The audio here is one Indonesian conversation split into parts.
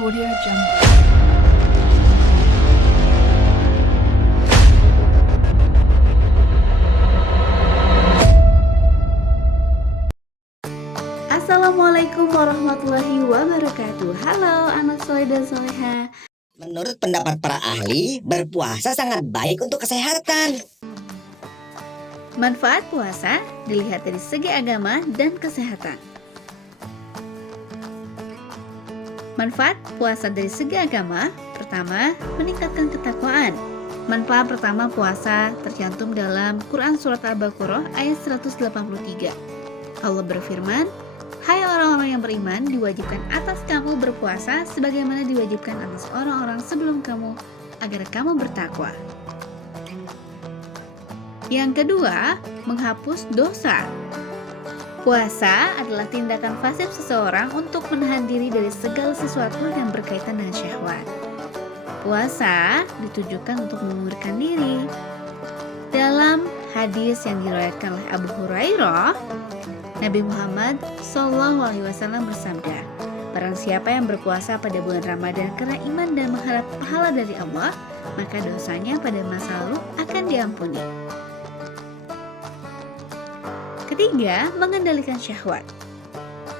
Audio Jungle. Assalamualaikum warahmatullahi wabarakatuh. Halo anak soleh dan soleha. Menurut pendapat para ahli, berpuasa sangat baik untuk kesehatan. Manfaat puasa dilihat dari segi agama dan kesehatan. Manfaat puasa dari segi agama, pertama, meningkatkan ketakwaan. Manfaat pertama puasa tercantum dalam Quran Surat Al-Baqarah ayat 183. Allah berfirman, "Hai orang-orang yang beriman, diwajibkan atas kamu berpuasa sebagaimana diwajibkan atas orang-orang sebelum kamu, agar kamu bertakwa." Yang kedua, menghapus dosa. Puasa adalah tindakan pasif seseorang untuk menahan diri dari segala sesuatu yang berkaitan dengan syahwat. Puasa ditujukan untuk mengurangkan diri. Dalam hadis yang diriwayatkan oleh Abu Hurairah, Nabi Muhammad SAW bersabda, "Barang siapa yang berpuasa pada bulan Ramadan karena iman dan mengharap pahala dari Allah, maka dosanya pada masa lalu akan diampuni." Ketiga, mengendalikan syahwat.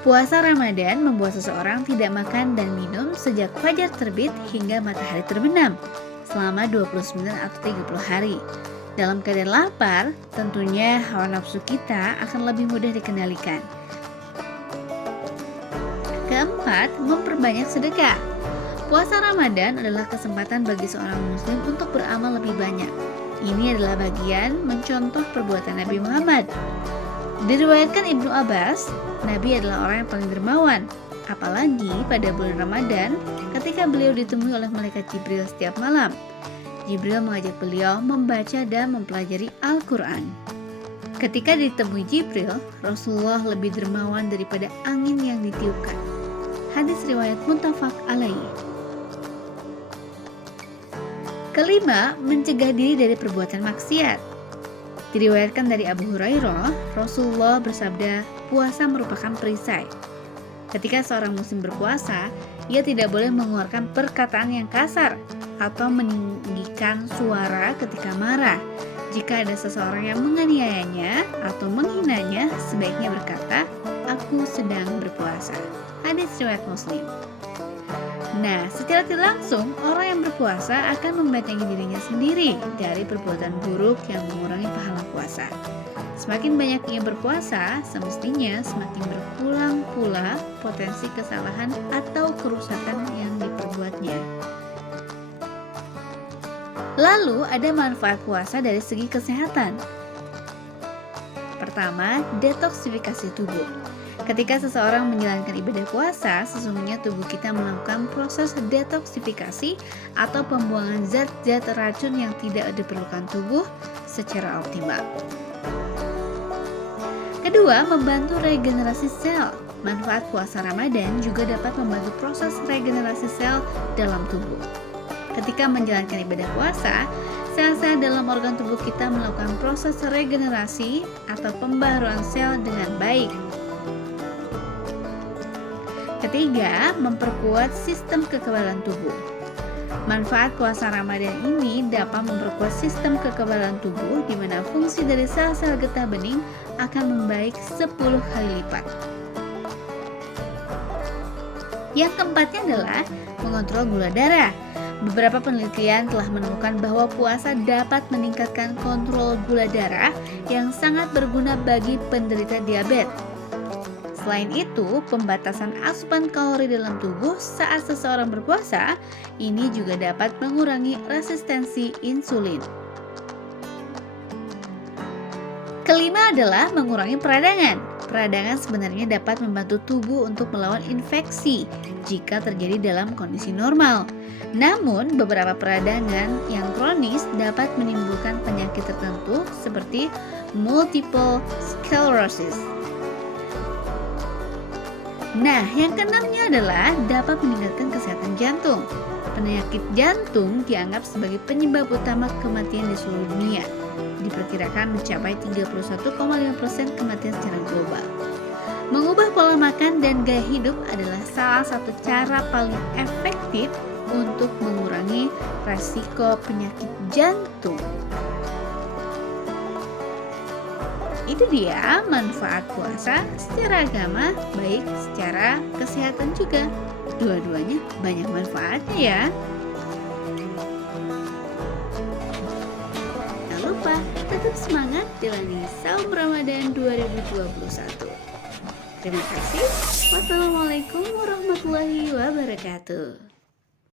Puasa Ramadan membuat seseorang tidak makan dan minum sejak fajar terbit hingga matahari terbenam selama 29 atau 30 hari. Dalam keadaan lapar, tentunya hawa nafsu kita akan lebih mudah dikendalikan. Keempat, memperbanyak sedekah. Puasa Ramadan adalah kesempatan bagi seorang muslim untuk beramal lebih banyak. Ini adalah bagian mencontoh perbuatan Nabi Muhammad. Diriwayatkan Ibnu Abbas, Nabi adalah orang yang paling dermawan, apalagi pada bulan Ramadan ketika beliau ditemui oleh malaikat Jibril setiap malam. Jibril mengajak beliau membaca dan mempelajari Al-Quran. Ketika ditemui Jibril, Rasulullah lebih dermawan daripada angin yang ditiupkan. Hadis riwayat muttafaq alaih. Kelima, mencegah diri dari perbuatan maksiat. Diriwayatkan dari Abu Hurairah, Rasulullah bersabda, puasa merupakan perisai. Ketika seorang muslim berpuasa, ia tidak boleh mengeluarkan perkataan yang kasar atau meninggikan suara ketika marah. Jika ada seseorang yang menganiayanya atau menghinanya, sebaiknya berkata, "Aku sedang berpuasa." Hadis riwayat Muslim. Nah, secara tidak langsung, orang yang berpuasa akan membentengi dirinya sendiri dari perbuatan buruk yang mengurangi pahala puasa. Semakin banyak ia berpuasa, semestinya semakin berkurang pula potensi kesalahan atau kerusakan yang diperbuatnya. Lalu, ada manfaat puasa dari segi kesehatan. Pertama, detoksifikasi tubuh. Ketika seseorang menjalankan ibadah puasa, sesungguhnya tubuh kita melakukan proses detoksifikasi atau pembuangan zat-zat racun yang tidak diperlukan tubuh secara optimal. Kedua, membantu regenerasi sel. Manfaat puasa Ramadan juga dapat membantu proses regenerasi sel dalam tubuh. Ketika menjalankan ibadah puasa, sel-sel dalam organ tubuh kita melakukan proses regenerasi atau pembaharuan sel dengan baik. Ketiga, memperkuat sistem kekebalan tubuh. Manfaat puasa Ramadan ini dapat memperkuat sistem kekebalan tubuh di mana fungsi dari sel-sel getah bening akan membaik 10 kali lipat. Yang keempatnya adalah mengontrol gula darah. Beberapa penelitian telah menemukan bahwa puasa dapat meningkatkan kontrol gula darah yang sangat berguna bagi penderita diabetes. Selain itu, pembatasan asupan kalori dalam tubuh saat seseorang berpuasa ini juga dapat mengurangi resistensi insulin. Kelima adalah mengurangi peradangan. Peradangan sebenarnya dapat membantu tubuh untuk melawan infeksi jika terjadi dalam kondisi normal. Namun, beberapa peradangan yang kronis dapat menimbulkan penyakit tertentu seperti multiple sclerosis. Nah, yang keenamnya adalah dapat meningkatkan kesehatan jantung. Penyakit jantung dianggap sebagai penyebab utama kematian di seluruh dunia. Diperkirakan mencapai 31,5% kematian secara global. Mengubah pola makan dan gaya hidup adalah salah satu cara paling efektif untuk mengurangi resiko penyakit jantung. Itu dia manfaat puasa secara agama, baik secara kesehatan juga. Dua-duanya banyak manfaatnya ya. Jangan lupa tetap semangat jalani Saum Ramadan 2021. Terima kasih. Wassalamualaikum warahmatullahi wabarakatuh.